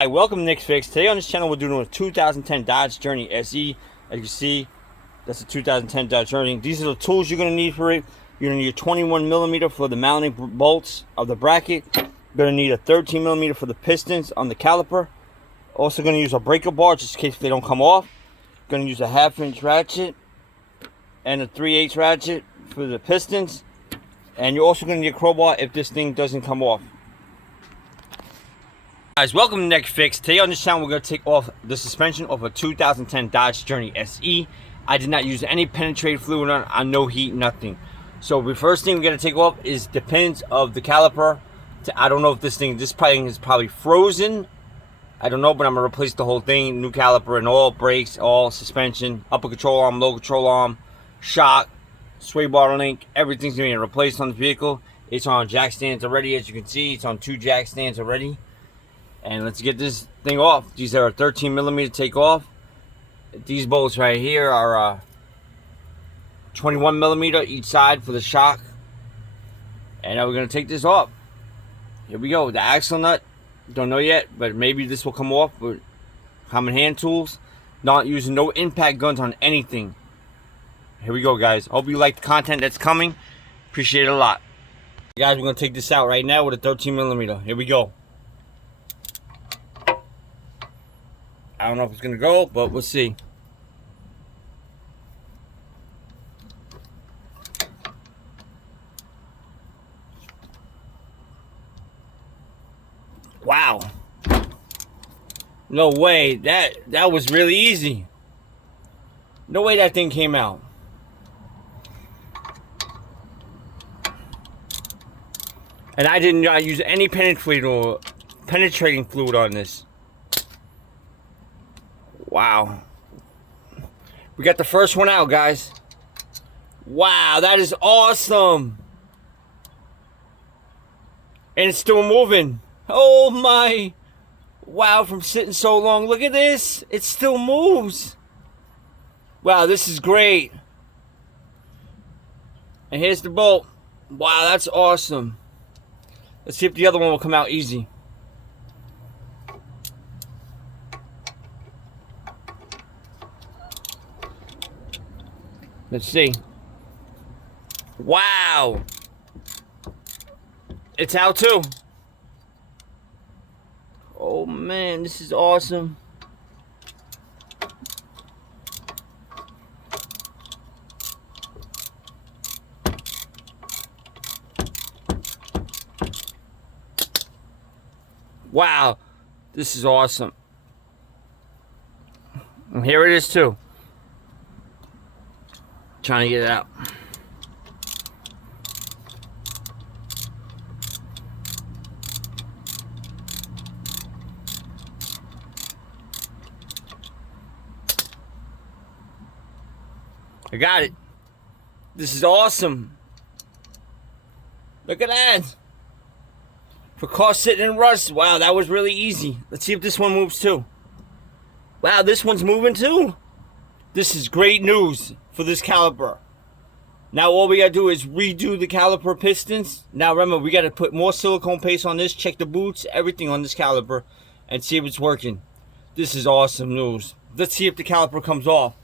Hi, welcome to Nick's Fix. Today on this channel we're doing a 2010 Dodge Journey SE. As you can see, that's a 2010 Dodge Journey. These are the tools you're going to need for it. You're going to need a 21 millimeter for the mounting bolts of the bracket. You're going to need a 13 millimeter for the pistons on the caliper. Also going to use a breaker bar just in case they don't come off. Going to use a 1/2 inch ratchet and a 3/8 ratchet for the pistons. And you're also going to need a crowbar if this thing doesn't come off. Guys, welcome to Nick's Fix. Today on this channel we're going to take off the suspension of a 2010 Dodge Journey SE. I did not use any penetrating fluid on no heat, nothing. So the first thing we're going to take off is the pins of the caliper. I don't know if this thing is probably frozen. I don't know, but I'm going to replace the whole thing. New caliper and all brakes, all suspension, upper control arm, lower control arm, shock, sway bar link, everything's going to be replaced on the vehicle. It's on jack stands already, as you can see. It's on 2 jack stands already. And let's get this thing off. These are 13 millimeter take off. These bolts right here are 21 millimeter each side for the shock. And now we're going to take this off. Here we go. The axle nut. Don't know yet, but maybe this will come off with common hand tools. Not using no impact guns on anything. Here we go, guys. Hope you like the content that's coming. Appreciate it a lot. Guys, we're going to take this out right now with a 13 millimeter. Here we go. I don't know if it's going to go, but we'll see. Wow. No way. That was really easy. No way that thing came out. And I did not use any penetrating fluid on this. Wow. We got the first one out, guys. Wow, that is awesome. And it's still moving. Oh my. Wow, from sitting so long. Look at this. It still moves. Wow, this is great. And here's the bolt. Wow, that's awesome. Let's see if the other one will come out easy. Let's see. Wow. It's out too. Oh man, this is awesome. Wow. This is awesome. And here it is too. Trying to get it out. I got it. This is awesome. Look at that. For car sitting in rust. Wow, that was really easy. Let's see if this one moves too. Wow, this one's moving too. This is great news for this caliper. Now all we gotta do is redo the caliper pistons. Now remember, we gotta put more silicone paste on this, check the boots, everything on this caliper, and see if it's working. This is awesome news. Let's see if the caliper comes off.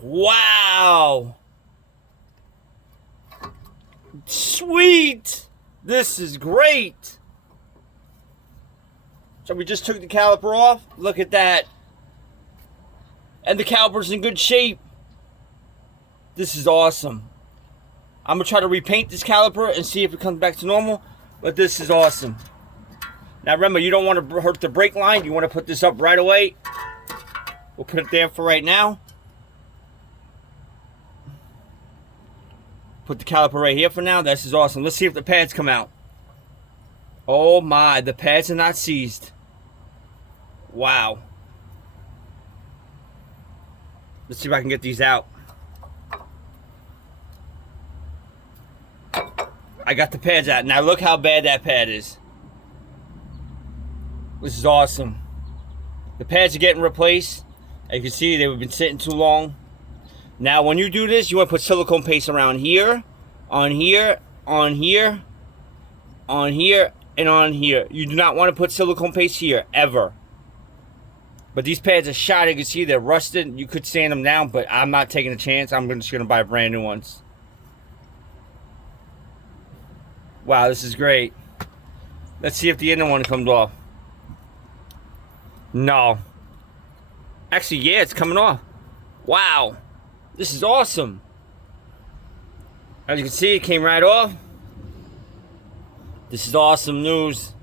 Wow! Sweet! This is great! So we just took the caliper off. Look at that. And the caliper's in good shape. This is awesome. I'm going to try to repaint this caliper and see if it comes back to normal. But this is awesome. Now remember, you don't want to hurt the brake line. You want to put this up right away. We'll put it there for right now. Put the caliper right here for now. This is awesome. Let's see if the pads come out. Oh my, the pads are not seized. Wow. Let's see if I can get these out. I got the pads out. Now look how bad that pad is. This is awesome. The pads are getting replaced. As you can see, they've been sitting too long. Now when you do this, you want to put silicone paste around here, on here, on here, on here, and on here. You do not want to put silicone paste here, ever. But these pads are shot. You can see they're rusted. You could sand them down, but I'm not taking a chance. I'm just going to buy brand new ones. Wow, this is great. Let's see if the inner one comes off. No. Actually, yeah, it's coming off. Wow. This is awesome. As you can see, it came right off. This is awesome news.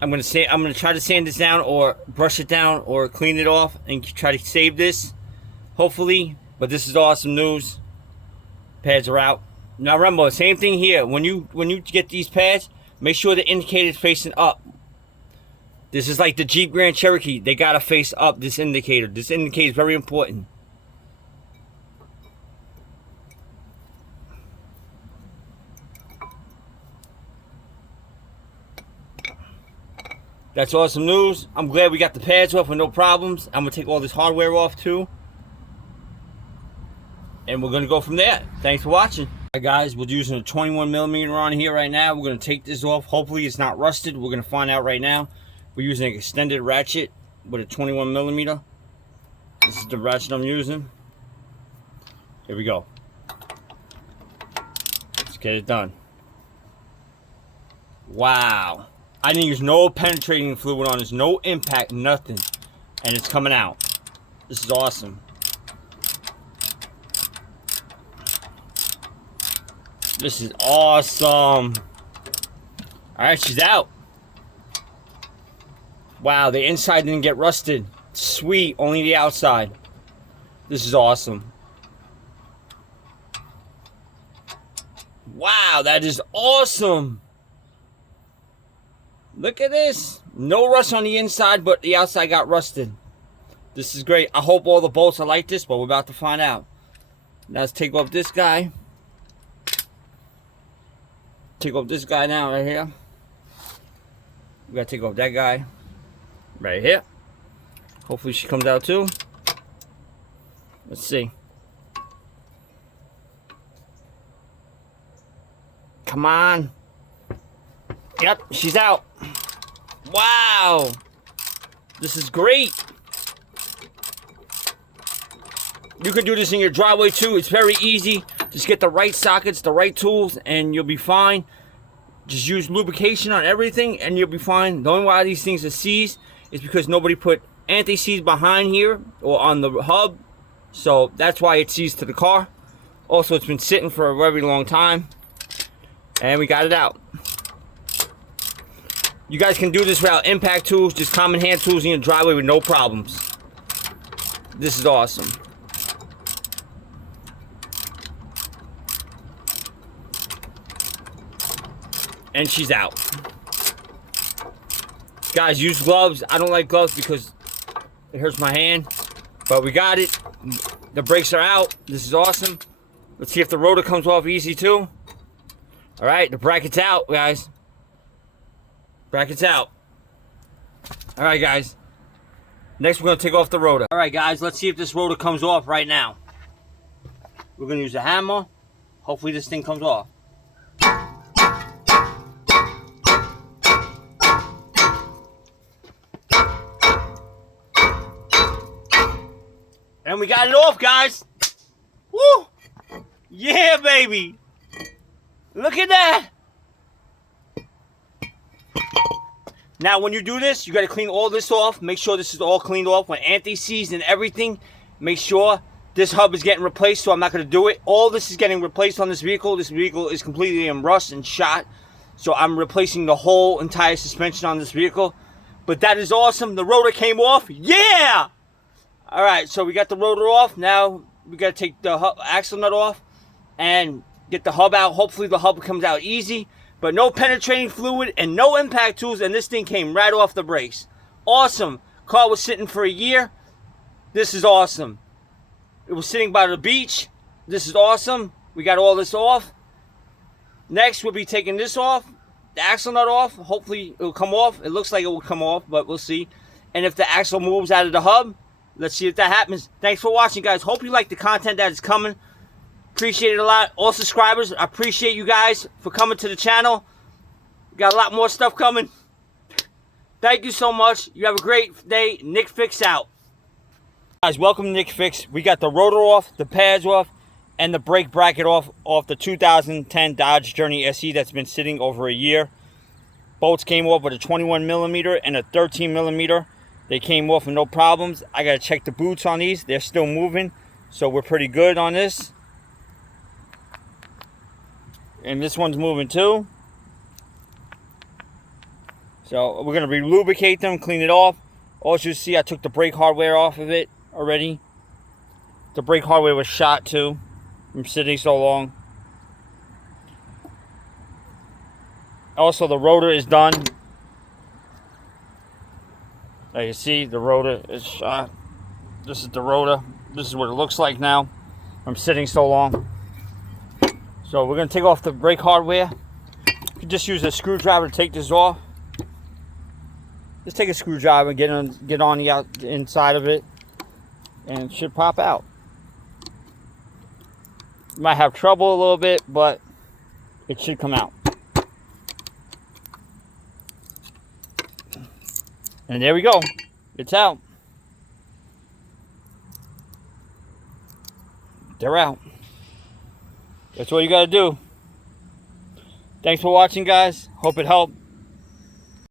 I'm gonna try to sand this down or brush it down or clean it off and try to save this, hopefully. But this is awesome news. Pads are out. Now remember, same thing here. When you get these pads, make sure the indicator is facing up. This is like the Jeep Grand Cherokee. They gotta face up, this indicator. This indicator is very important. That's awesome news. I'm glad we got the pads off with no problems. I'm gonna take all this hardware off too. And we're gonna go from there. Thanks for watching. Alright guys, we're using a 21mm on here right now. We're gonna take this off. Hopefully it's not rusted. We're gonna find out right now. We're using an extended ratchet with a 21mm. This is the ratchet I'm using. Here we go. Let's get it done. Wow. I didn't use no penetrating fluid on this, no impact, nothing. And it's coming out. This is awesome. This is awesome. Alright, she's out. Wow, the inside didn't get rusted. Sweet, only the outside. This is awesome. Wow, that is awesome. Look at this. No rust on the inside, but the outside got rusted. This is great. I hope all the bolts are like this, but we're about to find out. Now let's take off this guy. Take off this guy now, right here. We gotta take off that guy. Right here. Hopefully she comes out too. Let's see. Come on. Yep, she's out. Wow. This is great. You can do this in your driveway too. It's very easy. Just get the right sockets, the right tools, and you'll be fine. Just use lubrication on everything and you'll be fine. The only why these things are seized is because nobody put anti-seize behind here or on the hub. So that's why it's seized to the car. Also, it's been sitting for a very long time. And we got it out. You guys can do this without impact tools, just common hand tools in your driveway with no problems. This is awesome. And she's out. Guys, use gloves. I don't like gloves because it hurts my hand. But we got it. The brakes are out. This is awesome. Let's see if the rotor comes off easy too. Alright, the bracket's out, guys. Bracket's out. Alright, guys. Next, we're going to take off the rotor. Alright, guys, let's see if this rotor comes off right now. We're going to use a hammer. Hopefully this thing comes off. And we got it off, guys. Woo! Yeah, baby. Look at that. Now, when you do this, you got to clean all this off. Make sure this is all cleaned off with anti-seize and everything. Make sure this hub is getting replaced, so I'm not going to do it. All this is getting replaced on this vehicle. This vehicle is completely in rust and shot. So I'm replacing the whole entire suspension on this vehicle. But that is awesome. The rotor came off. Yeah! Alright, so we got the rotor off. Now we got to take the axle nut off and get the hub out. Hopefully the hub comes out easy. But no penetrating fluid and no impact tools, and this thing came right off the brakes. Awesome. Car was sitting for a year. This is awesome. It was sitting by the beach. This is awesome. We got all this off. Next, we'll be taking this off. The axle nut off. Hopefully, it will come off. It looks like it will come off, but we'll see. And if the axle moves out of the hub, let's see if that happens. Thanks for watching, guys. Hope you like the content that is coming. Appreciate it a lot. All subscribers, I appreciate you guys for coming to the channel. We got a lot more stuff coming. Thank you so much. You have a great day. Nick Fix out. Guys, welcome to Nick Fix. We got the rotor off, the pads off, and the brake bracket off the 2010 Dodge Journey SE that's been sitting over a year. Bolts came off with a 21 millimeter and a 13 millimeter. They came off with no problems. I gotta check the boots on these. They're still moving, so we're pretty good on this. And this one's moving too. So we're gonna re-lubricate them, clean it off. Also, you see I took the brake hardware off of it already. The brake hardware was shot too from sitting so long. Also, the rotor is done. As you see, the rotor is shot. This is the rotor. This is what it looks like now from sitting so long. So we're going to take off the brake hardware. You can just use a screwdriver to take this off. Just take a screwdriver and get on the inside of it, and it should pop out. You might have trouble a little bit, but it should come out. And there we go. It's out. They're out. That's what you got to do. Thanks for watching, guys. Hope it helped.